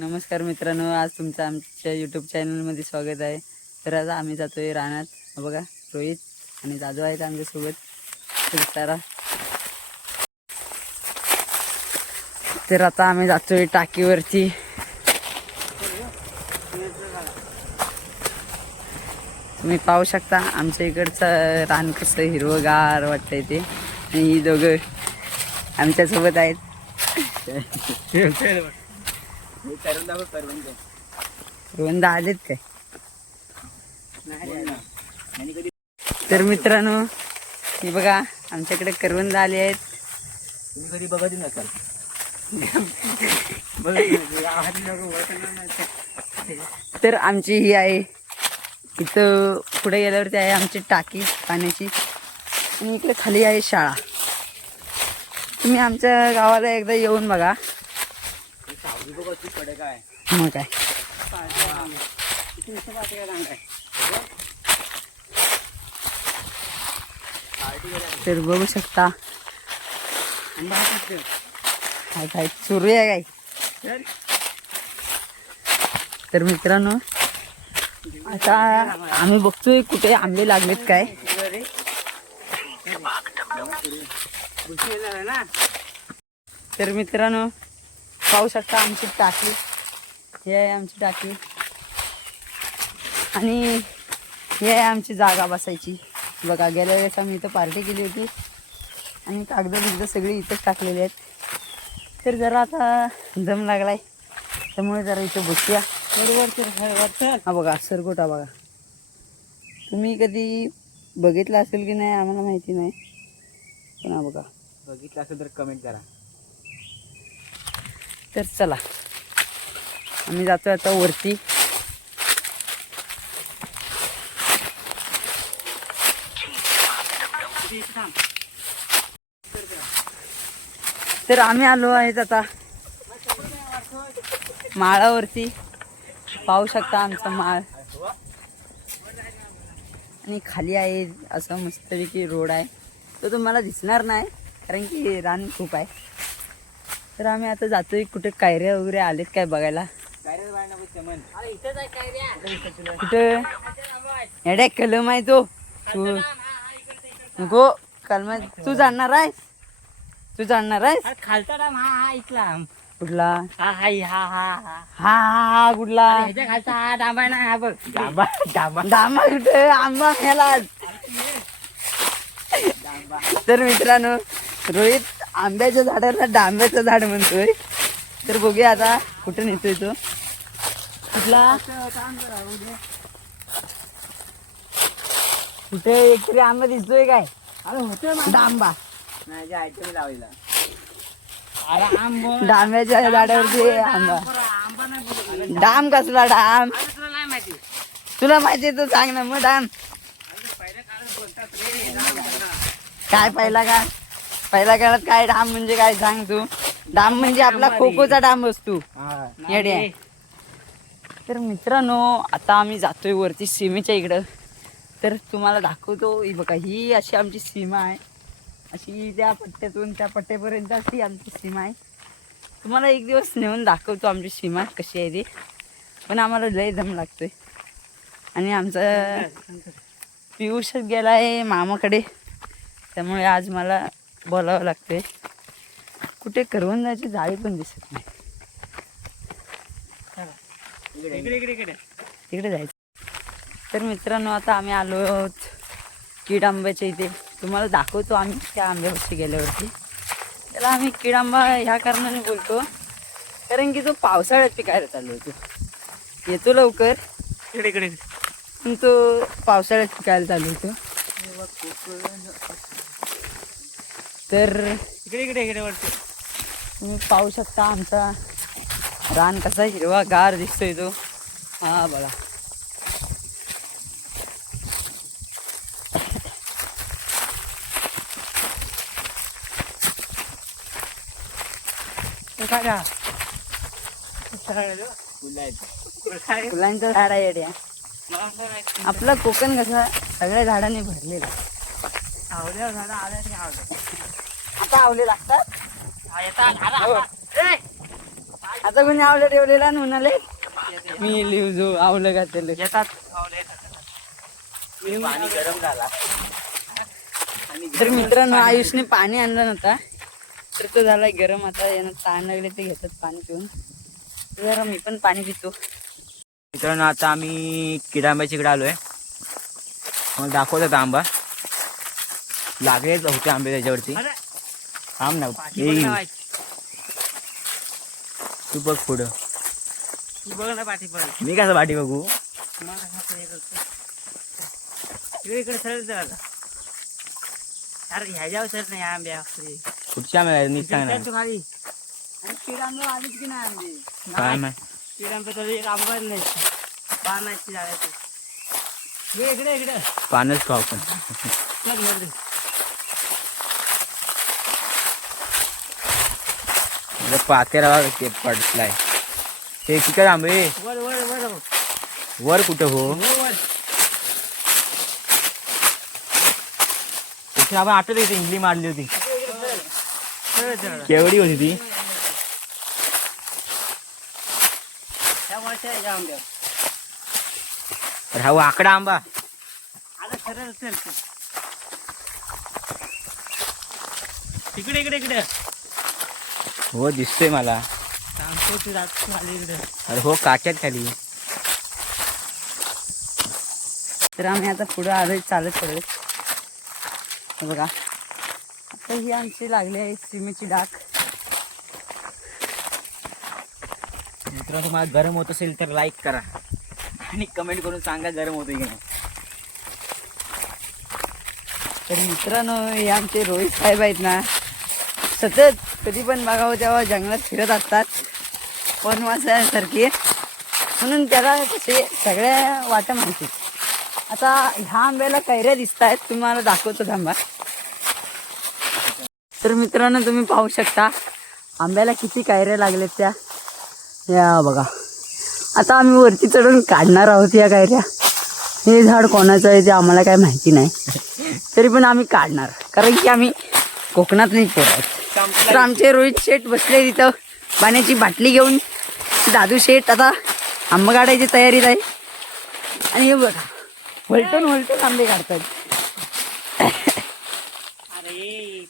नमस्कार मित्रांनो आज तुमचं आमच्या यूट्यूब चॅनलमध्ये स्वागत आहे. तर आज आम्ही जातोय रानात. बघा रोहित आणि दादू आहेत आमच्यासोबत. तर सारा तर आता आम्ही जातोय टाकीवरती. तुम्ही पाहू शकता आमच्या इकडचं रान कसं हिरवगार वाटतंय ते. आणि ही दोघं आमच्यासोबत आहेत. आलेत काय तर मित्रांनो हे बघा आमच्याकडे करवंद आले आहेत. तुम्ही कधी बघत नसाल तर आमची ही आहे. इथं पुढे गेल्यावरती आहे आमची टाकी पाण्याची. आणि इकडे खाली आहे शाळा. तुम्ही आमच्या गावाला एकदा येऊन बघा सावली बघ कशी कडक आहे मग काय? तर बघू शकता. काय काय सुरू आहे काय? तर मित्रांनो आता आम्ही बघतोय कुठे आंबे लागलेत काय. तर मित्रांनो पाहू शकता आमची टाकी. हे आहे आमची टाकी. आणि हे आहे आमची जागा बसायची. बघा गेल्या वेळेस आम्ही इथं पार्टी केली होती. आणि कागद बिगद सगळी इथंच टाकलेली आहेत. तर जरा आता दम लागलाय. त्यामुळे जरा इथं बसूया. हा बघा सरकोटा बघा. तुम्ही कधी बघितलं असेल की नाही आम्हाला माहिती नाही. पण हा बघा. बघितलं असेल तर कमेंट करा. तर चला. आम्ही जातो आता वरती. तर आम्ही आलो आहेत आता माळावरती. पाहू शकता आमचा माळ. आणि खाली आहे असं मस्तपैकी रोड आहे. तो तुम्हाला दिसणार नाही कारण की रान खूप आहे. तर आम्ही आता जातोय कुठे कायऱ्या वगैरे आलेत काय बघायला. कुठे? एडे कलम आहे तो. तू गो कलम तू जाणणार आहेस? तू जाणणार आहेस? हा इथला. कुठला? हा हा हा हा हा. हा कुठला? हा डांबा डांबा कुठे? आंबा खायला तर मित्रांनो रोहित आंब्याच्या झाडाला डांब्याचं झाड म्हणतोय. तर बघूया आता कुठे नेतोय तो. कुठला? कुठे? एक तरी आंबा दिसतोय काय? अरे होते अरे आंबो. डांब्याच्या झाडावरती आंबा डाम कसला डाम तुला नाही माहिती. तुला माहिती आहे तर सांग ना मग डाम काय पहिला का पहिल्या काळात काय डाम म्हणजे काय सांग तू? डाम म्हणजे आपला खो खोचा डाम असतो. येड्या. तर मित्रांनो आता आम्ही जातोय वरती सीमेच्या इकडं. तर तुम्हाला दाखवतो ही बघा ही अशी आमची सीमा आहे. अशी त्या पट्ट्यातून त्या पट्ट्यापर्यंत अशी आमची सीमा आहे. तुम्हाला एक दिवस नेऊन दाखवतो आमची सीमा कशी आहे ती. पण आम्हाला लय दम लागतोय. आणि आमचा पियुष गेला आहे मामाकडे. त्यामुळे आज मला बोलावं लागतंय. कुठे करवंदाची जाळी पण दिसत नाही. इकडे इकडे इकडे. तिकडे जायचं. तर मित्रांनो आता आम्ही आलो आहोत कीड आंब्याच्या इथे. तुम्हाला दाखवतो आम्ही त्या आंब्यापाशी गेल्यावरती. त्याला आम्ही कीड आंबा ह्या कारणाने बोलतो कारण की तो पावसाळ्यात पिकायला चालू होतो. येतो लवकर इकडे इकडे. पण तो पावसाळ्यात पिकायला चालू होतो. तर इकडे इकडे इकडे वरती. तुम्ही पाहू शकता आमचा रान कसा हिरवा गार दिसतोय तो हा बघा फुलं फुलांचं झाड आहे येड्या आपला कोकण कसा सगळ्या झाडांनी भरलेला आवड्या झाडं आल्या आता आवले लागतात आता कोणी आवलं ठेवलेला म्हणाले मी लिहू आवलं घातलेलं येतात. पाणी गरम झाला. तर मित्रांनो आयुषने पाणी आणलं नव्हता. तर तो झालाय गरम आता यानं ताण लागले ते घेतात पाणी पिऊन. जरा मी पण पाणी पितो. मित्रांनो आता आम्ही किडांब्याच्या इकडे आलोय. मग दाखवत होता आंबा? लागलेच होते आंबे त्याच्यावरती. थांब ना पाठी बघ येईल. ना बाई. तू बघ पुढं. तू बघ ना पाठी बघ? मी कसं पाठी बघू. इकडे सरळ चल अरे ह्याच्यावर सर नाही आंब्या. पुढच्या आंब्या नीट सांग ना. इकडे तू खाली. आणि किराणा आलीच की नाही आंबे? काय माहीत. तर एक आंबा नाही जायचं हे इकडे इकडे. पानच खाऊ आपण. चल पातेरा ते पडलाय. ते तिकडे आंबे. वर वर वर. वर कुठं हो? तिथे आपण आठवत इथे इंगली मारली होती. केवढी होती ती? हा वाकडा आंबा. आता सरळ चल तू. इकडे इकडे इकडे. हो दिसतोय मला. अरे हो काच्यात खाली. तर आम्ही आता पुढे आलोय चालत हे बघा. आता ही आमची लागली आहे सिमेची डाक मित्रांनो तुम्हाला गरम होत असेल तर लाईक करा. आणि कमेंट करून सांगा गरम होतं की नाही. तर मित्रांनो हे आमचे रोहित साहेब आहेत ना सतत कधी पण बघावं हो, तेव्हा जंगलात फिरत असतात. वनवासासारखी म्हणून त्याला कसे सगळ्या वाट्या माहिती. आता ह्या आंब्याला कैऱ्या दिसत आहेत तुम्हाला दाखवतो थांबा. तर मित्रांनो तुम्ही पाहू शकता आंब्याला किती कैऱ्या लागल्यात त्या. या बघा. आता आम्ही वरती चढून काढणार आहोत या कैऱ्या. हे झाड कोणाचं आहे ते आम्हाला काय माहिती नाही. तरी पण आम्ही काढणार. कारण की आम्ही कोकणात नाही पोरत तर आमचे रोहित शेठ बसले तिथं. पाण्याची बाटली घेऊन दादू शेठ आता आंबा काढायची तयारीत आहे. आणि हे बघा वलटून वलटून आंबे काढतात.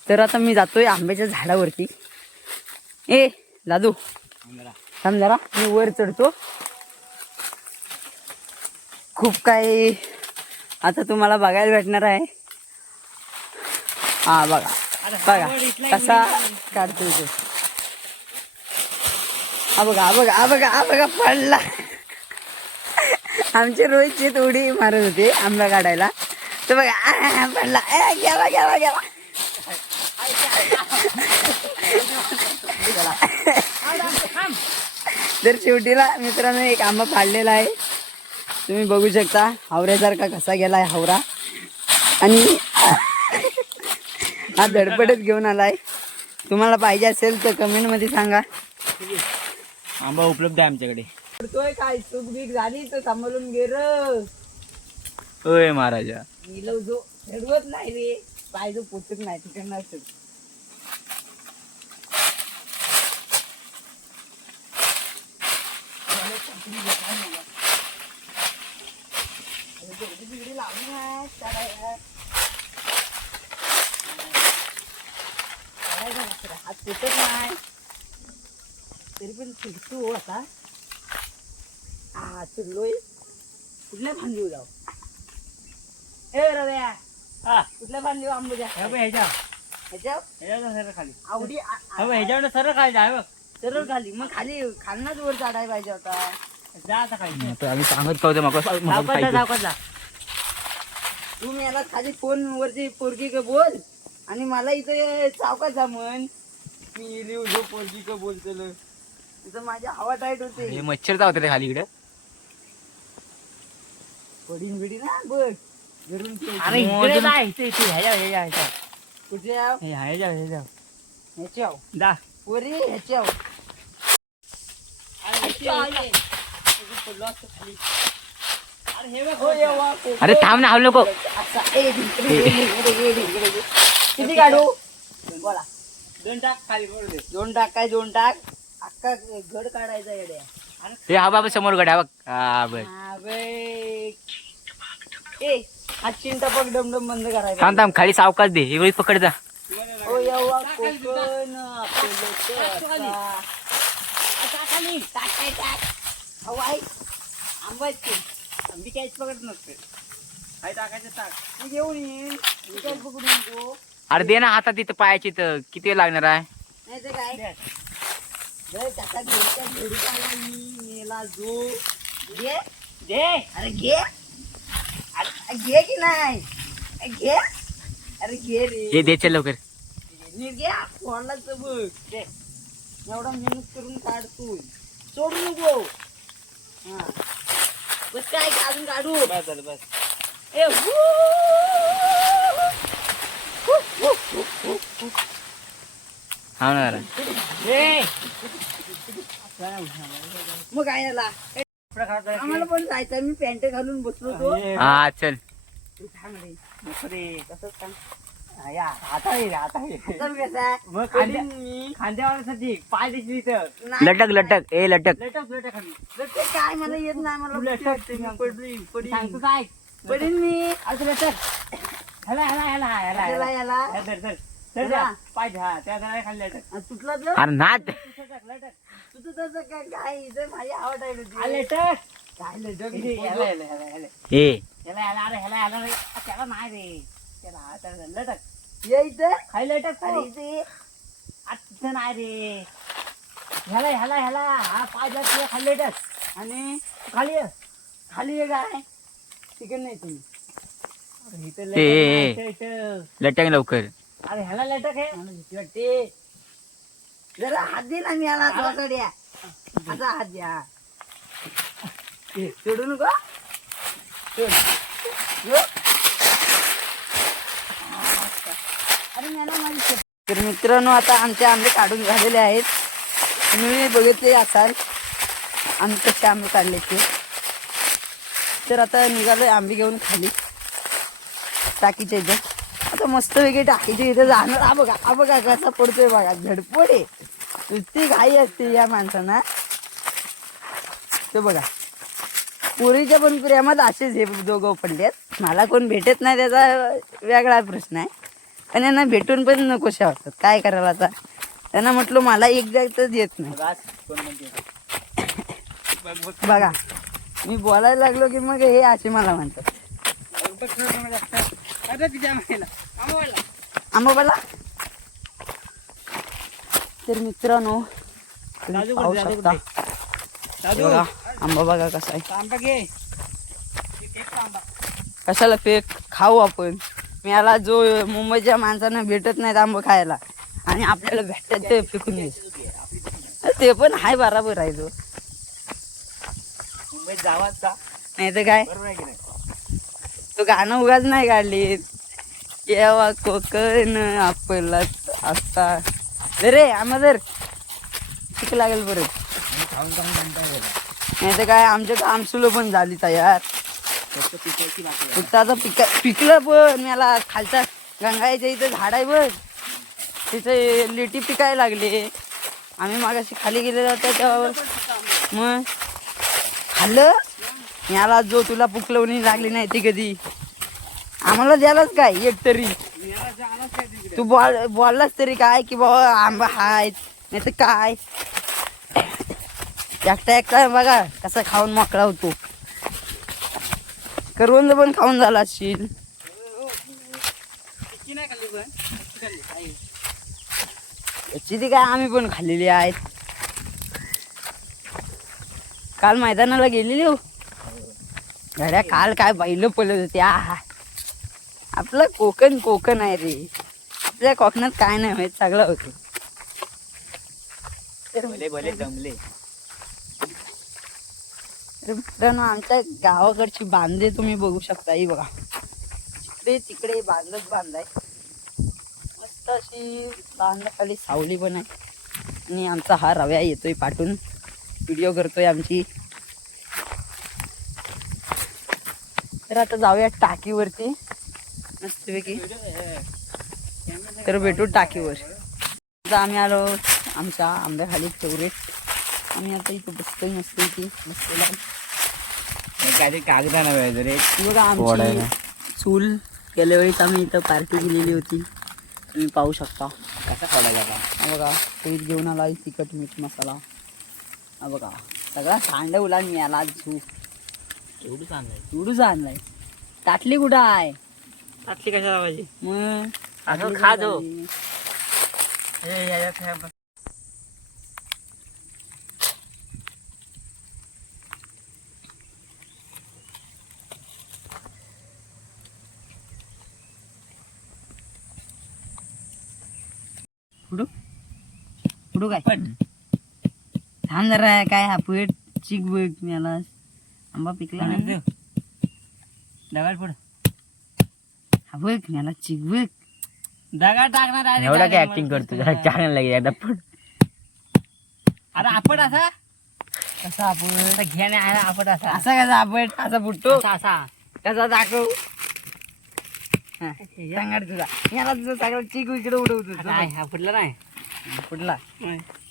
तर आता मी जातोय आंब्याच्या झाडावरती. ए दादू. थांब जरा मी वर चढतो. खूप काही आता तुम्हाला बघायला भेटणार आहे. हा बघा. बघा कसा काढतोय तो. हा बघा हा बघा हा बघा हा बघा पडला. आमचे रोहितचे थोडी मारत होते आंबा काढायला. तर बघा पडला. ए, गेला गेला गेला तर शेवटीला मित्रांनो एक आंबा फाडलेला आहे. तुम्ही बघू शकता हावऱ्यासारखा कसा गेला आहे हावरा. आणि हा धडपडत घेऊन आलाय. तुम्हाला पाहिजे असेल तर कमेंटमध्ये सांगा. आंबा उपलब्ध आहे आमच्याकडे. पडतोय काय? चूक बीक झाली तर सांभाळून गे र. होय महाराजा. गेलो जो नाही रे. पाय जो पोचत नाही तिकडनं फिरतो आता. हा चुरलोय कुठल्या फांदी जाऊ? ए रव्या हा. कुठल्या फांदी आंबोजा हे बघ ह्याच्या ह्याच्या ह्याच्यावर सरळ खाली. आवडी हे ह्याच्यावर सरळ खाली हे बघ. सरळ खाली. मग खाली खालनाच वर चढाय पाहिजे होता. जा आता खाली. आता आम्ही सांगत होतो मग सावकाश जा सावकाश जा तू मी याला खाली फोन वरती पोरगी का बोल. आणि मला इथे चावकात जा म्हण. मी लिहू जो पोरगी का बोलतो तिथं माझ्या हवा टाईट होते. हे मच्छर जावते रे खाली इकडे. पडीन बिडीन ना बघ ठेव. अरे इकडे जा इथे इथे ह्याच्या ह्याच्या ह्याच्या कुठे आव? हे ह्याच्या ह्याच्या ह्याची आव जा. पोरी ह्याची आव अरे हे बघ हो, येवा, को- अरे थांब ना हवं नको. किती काढू? बोला. दोन टाक खाली पडू दे. दोन टाक काय दोन टाक? अख्खा घड काढायचा येड्या. हे हा बाबा समोर गड हा बघ. हा बघ. हा बे. ए हा डमडम बंद करायचा. थांब थांब खाली सावकाश दे. एवढी पकड जा. ओ यव्वा कोकण आपलं कसा. आता. खाली टाक टाक टाक. अहो, ऐक. आंबा आहेत ते. आंबी काहीच पकडत नसते. काय टाकायचं टाक. मी घेऊन येईन. मी काय पकडून येतो अरे दे ना हातात तिथं पायाची तर किती वेळ लागणार आहे? नाही तर काय? दे. जर त्याचा घरच्या घरी आला मी मेला जो. घे. दे अरे घे. अरे घे की नाही? अरे घे. अरे घे रे. हे दे चल लवकर. नीट घे. बघ. दे एवढा मेहनत करून काढतो सोडू नको. हा. बस काय अजून काढू. बस झालं बस. ए हू. हू, हू, हू, हू, मग काय झाला? आम्हाला पण जायचं मी पॅन्ट घालून बसलो तो अरे, हा चल कसा खांद्यावाल्यासाठी पाय इथं. लटक लटक ए लटक. लटक लटक खाली. तर ते काय? मला येत नाही मला लटक मी पडली सांगतो काय पडीन मी. आता लटक. ह्याला ह्याला ह्याला याला ह्याला. याला ह्या धर धर. हा तुटला अरे तसं काय माझी आवड आहे काय ए. त्याला नाही रे. त्याला हा, लटक ये इथं. खाली लटक. इथे. तिथं नाही रे. ह्याला ह्याला ह्याला. हा खाली लटक आणि? खाली ये. खाली ये काय? तिकडे नाही तुम्ही. लटक लवकर. अरे ह्याला लटक आहे मला भीती वाटते. जरा हात दे ना मी याला सोड्या असा हात द्या. सोडू नको. सोड. अरे मला माझी शेप- तर मित्रांनो आता आमचे आंबे काढून झालेले आहेत. तुम्ही बघितले असाल आम्ही कसे आंबे काढले ते. तर आता निघालोय आंबे घेऊन खाली. टाकीच्या इथं. आता मस्त वेगळी टाकीच्या इथं जाणार. हा बघा हा बघा कसा पडतोय बघा झडपड. आहे नुसती घाई असते या माणसांना. ते बघा पुरीच्या पण प्रेमात असेच हे दोघं पडलेत. मला कोण भेटत नाही त्याचा वेगळा प्रश्न आहे. पण यांना भेटून पण नकोशा वाटतात काय करायला आता? त्यांना म्हटलं मला एकदा तर येत नाही. बघा मी बोलायला लागलो की मग हे असे मला म्हणतात. आता तिच्या. आंबाबाला तर मित्रांनो पाहू शकता. बघा आंबा बघा कसा आहे. आंबा घे. कशाला फेक खाऊ आपण? मी याला जो मुंबईच्या माणसांना भेटत नाहीत आंबा खायला. आणि आपल्याला भेटतात ते फेकून ते पण हाय बराबर आहे तो. मुंबईत जावाच का? नाही तर काय बरोबर आहे की नाही तो गाणं उगाच नाही काढली केव्हा कोकण आपला असता रे आम्हाला ठीक लागेल बरं. नाही तर काय आमच्या आमसुलं पण झाली तयार. फक्त पिकायची पिक आता पिकलं पण. मला खालच्या गंगाईच्या इथं झाड आहे बघ. तिथे लिटी पिकायला लागले. आम्ही मागाशी खाली गेलेलो होतो तेव्हा. मग खाल्लं? याला जो तुला पुकलवणी लागली नाही ती कधी? आम्हाला द्यालाच काय एक तरी? तू बोल बोललास तरी काय की बाबा आंबा हाय नाही तर काय? एकटा एकटा बघा कसा खाऊन मोकळा होतो. करवंद पण खाऊन झाला असशील. याची ती काय आम्ही पण खाल्लेली आहेत. काल मैदानाला गेलेली हो. घड्या काल काय बैल पळत होते आपलं कोकण कोकण आहे रे. आपल्या कोकणात काय नाही माहीत सगळं होतं. भले भले जमले तर मित्रांनो आमच्या गावाकडची बांधे तुम्ही बघू शकता ही बघा. तिकडे तिकडे बांधच बांधाय. मस्त अशी बांधाखाली सावली पण आहे. आणि आमचा हा रव्या येतोय पाठून. व्हिडिओ करतोय आमची. तर आता जाऊया टाकीवरती. मस्तपैकी. तर भेटू टाकीवर. आता आम्ही आलो आमच्या आंब्याखाली फेवरेट आम्ही आता इथं बसतोय मस्त इथे बसलेला काय ते कागदा नव्हे बघा. आमची चूल. गेल्या वेळेस आम्ही इथं पार्टी केलेली होती. तुम्ही पाहू शकता. कसा बघा पीठ घेऊन आला तिखट मीठ मसाला. हा बघा सगळा सांड उला मिळाला झू एवढूच आणलाय. ताटली कुठं आहे? आतली कशाला पाहिजे? मग? असं ताटली खा जो. काय? थांब जरा काय हा पीठ चिक बघ मिळाला आंबा पिकला नाही दगड पुढं हा बघ मिळाला चिक बघ दगड टाकणार एवढा काय ऍक्टिंग मला करतो. जरा चांगलं लागेल एकदा पण अरे आपण असा? कसा आपण घेणे आहे ना आपण असा. असा कसा आपण असा फुटतो असा असा. कसा दाखव? हा, सांगाड तुझा. याला तुझं सगळं चिक इकडे उडवतो नाही हा फुटला नाही. फुटला.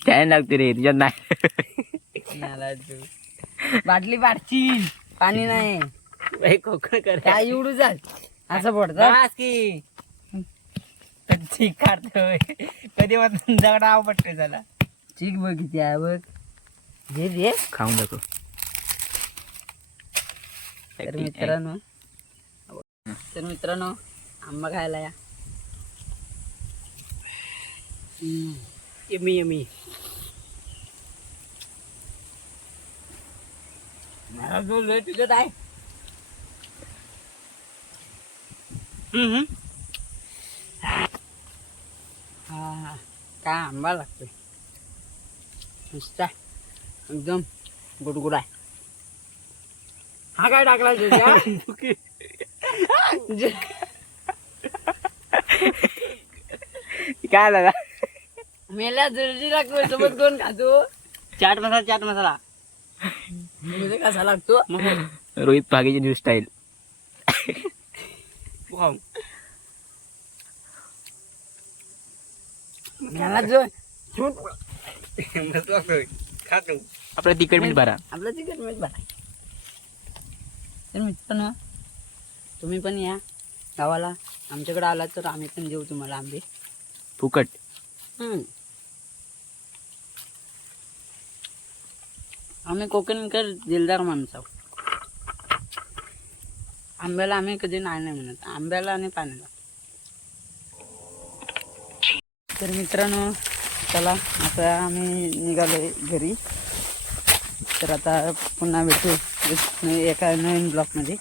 टाइम लागते रे तुझ्यात नाही. याला तू. बाटली पाडची पाणी नाही. कोकण कर. काय एवढू जाल असं पडतं की. कधी काढतोय कधी दगड आव पडतोय त्याला. चिक बघ किती आहे बघ. घे घे. खाऊन दाखव. तर मित्रांनो तर मित्रांनो आंबा खायला या. यमी यमी मला जो लय तुझ्यात आहे. हा हा. काय आंबा लागतोय. नुसता एकदम गुडगुड आहे. हा काय टाकला तुझ्या? काय दादा मेल्या जर्जी लागतोय सोबत कोण खातो? चाट मसाला चाट मसाला. कसा लागतो. रोहित पागीची न्यू स्टाईल आपलं तिकट मीठ भरा. आपलं तिकीट मिळत बघा तर मित्रांनो तुम्ही पण या गावाला. आमच्याकडे आला तर आम्ही पण देऊ तुम्हाला आंबे. फुकट. आम्ही कोकणकर दिलदार माणूस आहोत. आंब्याला आम्ही कधी नाही नाही म्हणत. आंब्याला आणि पाण्याला. तर मित्रांनो चला आता आम्ही निघालो घरी. तर आता पुन्हा भेटू एका नवीन ब्लॉकमध्ये